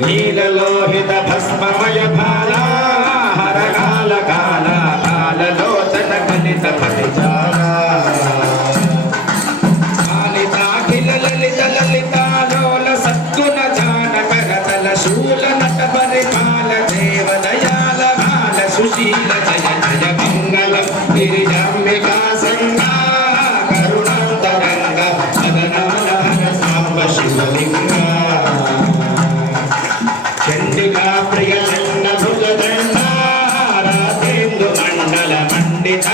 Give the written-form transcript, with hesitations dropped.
నీలలోహిత భస్మమయ భాలా హరకాల కాల కాలలోచన కలిత పరిచాలా కాళితాఖిల లలిత లలితాలోల సద్గుణ జానకరతల శూల నట పరిపాల దేవ దయాల బాల సుశీల జయ జయ మంగళం గిరిజాంబికా సంగా కరుణాంతరంగ మదనాల హర సాంబ శివలింగ చండికా ప్రియ చండ భుజ దండ రాతేందు మండల మండిత